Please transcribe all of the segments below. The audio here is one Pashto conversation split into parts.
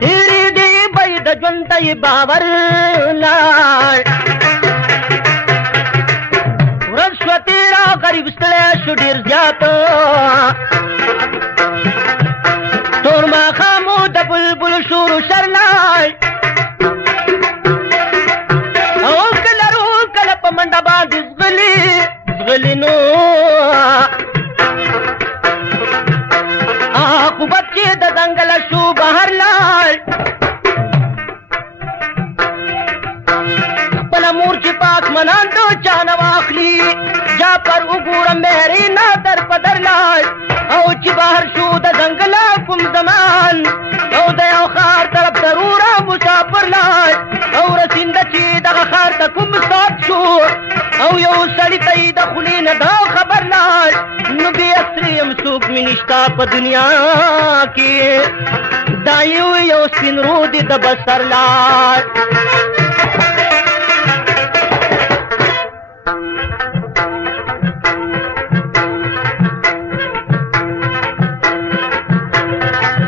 تیری دی بید جنتی باور لار ورشوتی را غریب ستلی شو دیر زیادو تور ما خامو د بلبل شورو شرلای او کلرو کل په منډه باندې زغلی نو عاقبت چې د ځنګله شو بهر لاړ خپله مور چې پاک منان د چا نه واخلي جا پر وګوره مهرې نه در په در لاړ او چې بهر شو د ځنګله کوم زمان او د یو ښار طرف ته روره مسافر لاړ او رسینده چې دغه ښار ته کوم ساعت شو او یو سړي ته یې د خولې نه دا خبر لاړ نو بې اصلي یم څوک مې نشته په دنیا کې دا یو سپین رود د بسر لاړ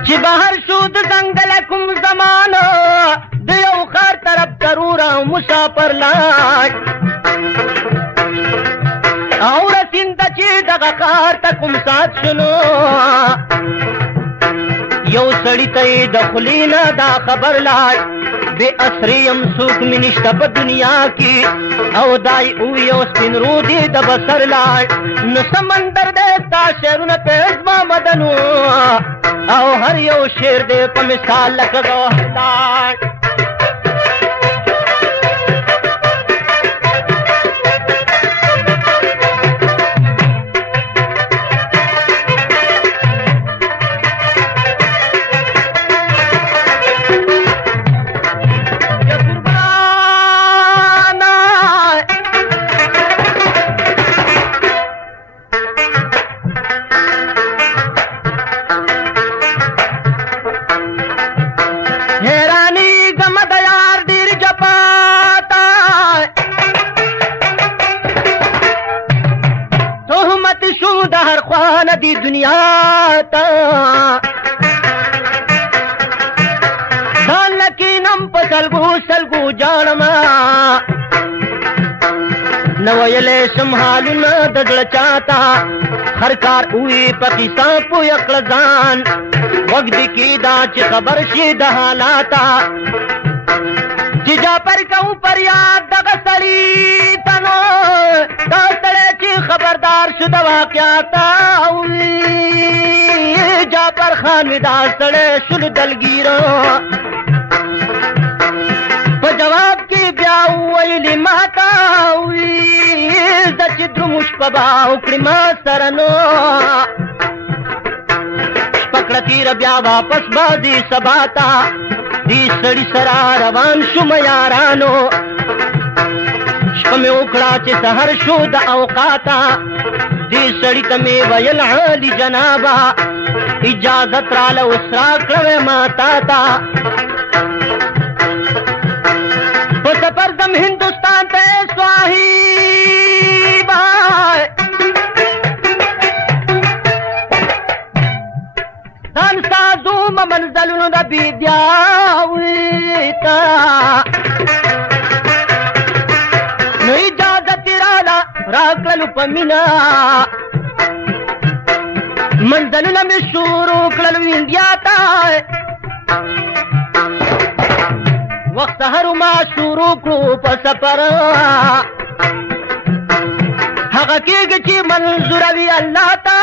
چې بهر شو د ځنګله کوم زمانه د یو ښار طرف ضروره مسافر لاړ او رسینده چې دغه ښار ته کوم ساعت شنو یو سړي ته یې د خولې نه دا خبر لاړ بې اثرې یم څوک مې نشته په دنیا کې او دا یو سپین رود یې د بسر لاړ نو سمندر دی ستا شعرونه پیز ما مدنو او هر یو شعر دی په مثال لکه ګوهر لاړ دی دنیا تا ځان لکینم په سلګو جاړما نو ویلې شم حالونه د زړه چاته هر کار وی په کیسه پوی کړ ځان وخت کې دا چې خبر شي د حالاته چې جا پر کو پر یاد دغه سړي تنو دا سړی چې خبردار شو د واقعاته جعفر خان می دا سړی شل دلګیرو په جواب کې بیا ویلې ماته زه چې درومو شپه به وکړې ما سره نو شپه کړه تېره بیا واپس به دې سبا ته دې سړي سره روان شوم یارانو شپه مې وکړه چې سهر شو د اوقاته دې سړي ته مې ویل عالي جنابه اجازت راله اوس راکړه ما تا ته په سفر ځم هندوستان ته صاحبه ځان سازوم منزلونو د بیدیاوي ته نو اجازت راله راکړلو په مینه منزلونه مې شروع کړل انډیا ته وخت سهر ما شروع کړو په سفر هغه کېږي چې منظور وي الله ته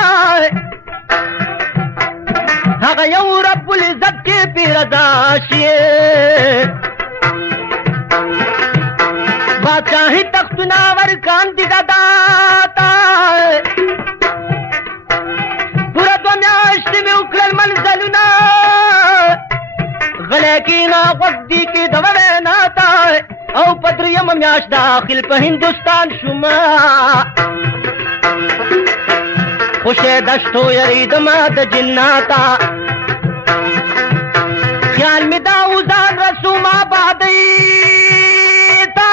هغه یو رب العزت چې پې رضا شي بادشاهي تختونه ورکاندي دادا ته پوره 2 میاشتې مې وکړل منزلونه غلی کېنه غوږ دې کې د وینا ته او په 3 میاشت داخل په هندوستان شومه خوشې دشتو یریدمه د جناته خیال مې دا وځان رسوم آبادۍ ته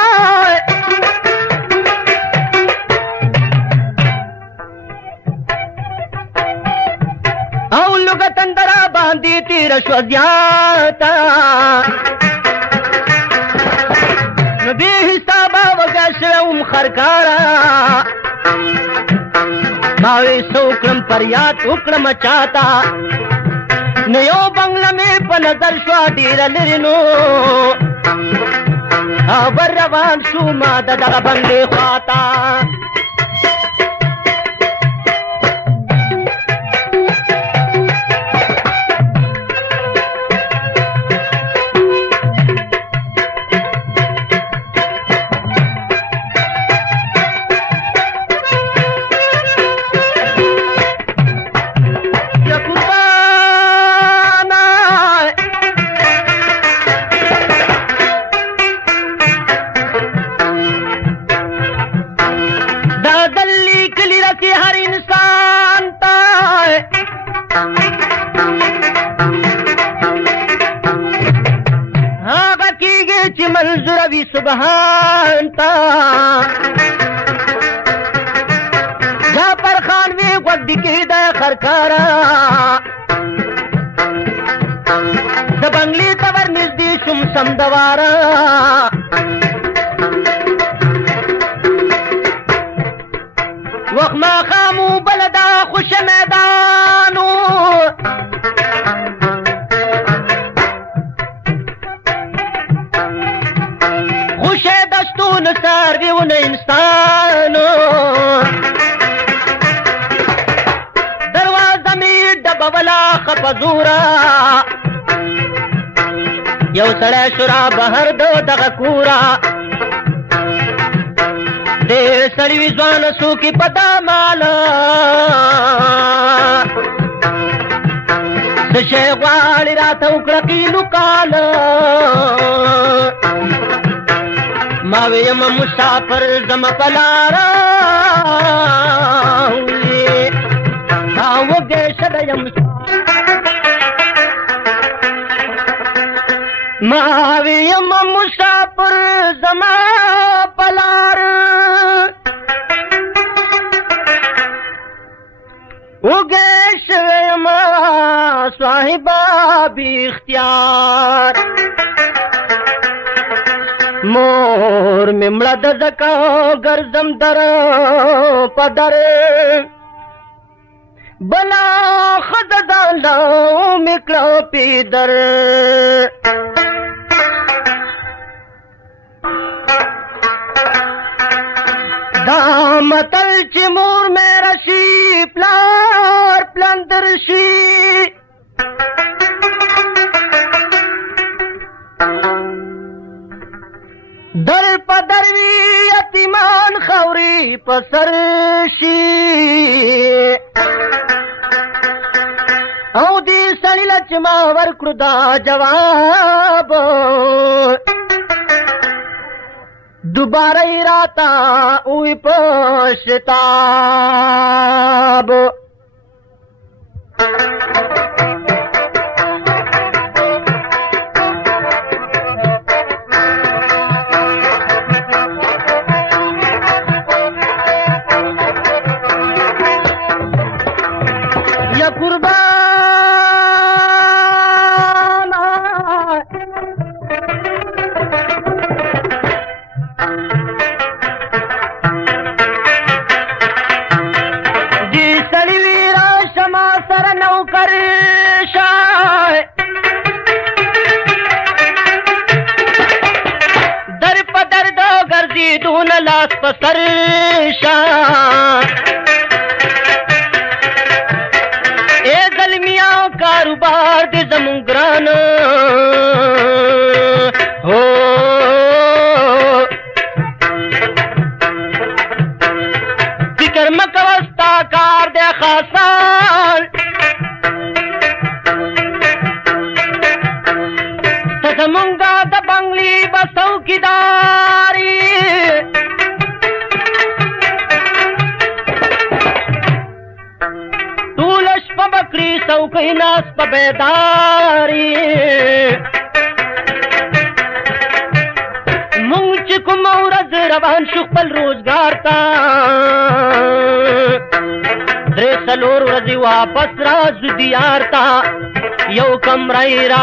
او زموږ تندره باندې تېره شوه زیاته نو بې حسابه وږی شوی وم خرکاره ما وې څه وکړم فریاد وکړم چاته نو یو بنګله مې په نظر شوه ډېره لرې نو ور روان شو ما د دغه بنګلې خواته منظوروي سبحان تا جعفر خان وی غوږ کې د خرکارا د بنگلې ته ور نږدې شوم سمدواره وخت ماښامو بله دا خوشه میدانو ساروي ونه انسانو دروازه مې ډبوله خپه زوره یو سړی شورا بهر د دغه کوره ډېر سړي وي ځوانه څوکې په دا ماله څه شی غواړې راته وکړه قیلو کاله ما ویم مسافر زم پلارا وږی شوی یم ما ویم مسافر زما پلار وږی شوی یم صاحبا بی اختیار مور می مړه د زکا ګرځم در په در بلا ښځه د الله مې کړه پیدر دا متل چې مور مې رشي پلار پلندر شي در په در وي یتیمان خوري په سر شي او دې سړي له چې ما ورکړو دا جواب دوباره یې راته ووی په شتاب یا قربان دی سړی وی راشه ما سره نوکر شه در په در د ګرځېدونه لاس په سر شه کاروبار دې زمونږ ګران هو فکر مه کوه ستا کار دی خاصان ته زمونږ د بنګلې به څوکیداري بکری څوکۍ ناست په بیداري مونږ چې کومه ورځ روان شو خپل روزګار ته درې څلور ورځې واپس راځو دیار ته یو کمرې را